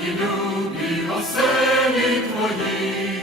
мені любі оселі твої,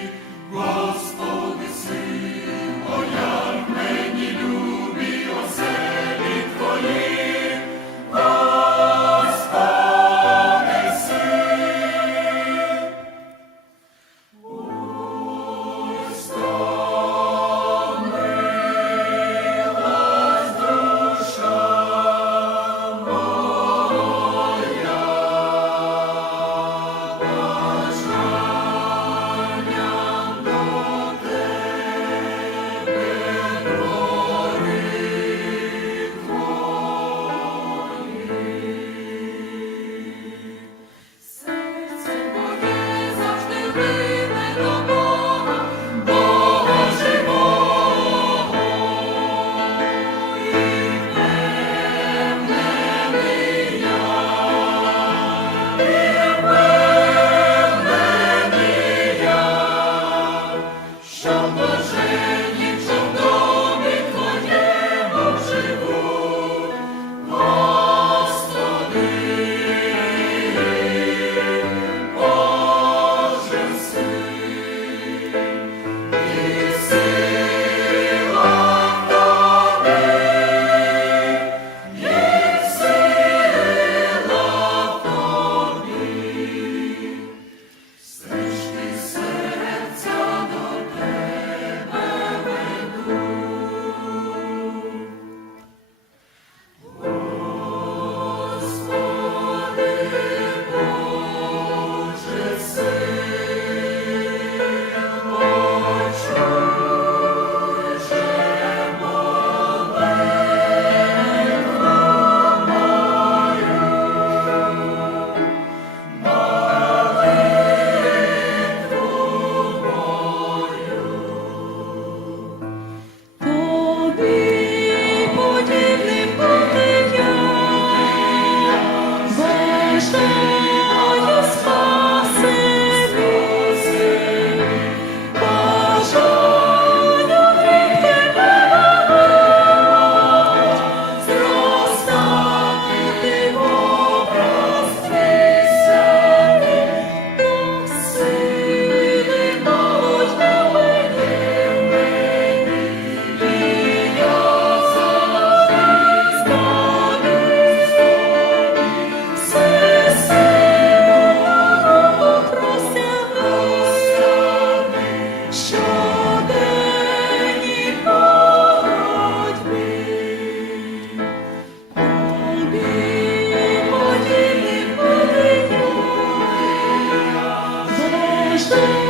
Christus.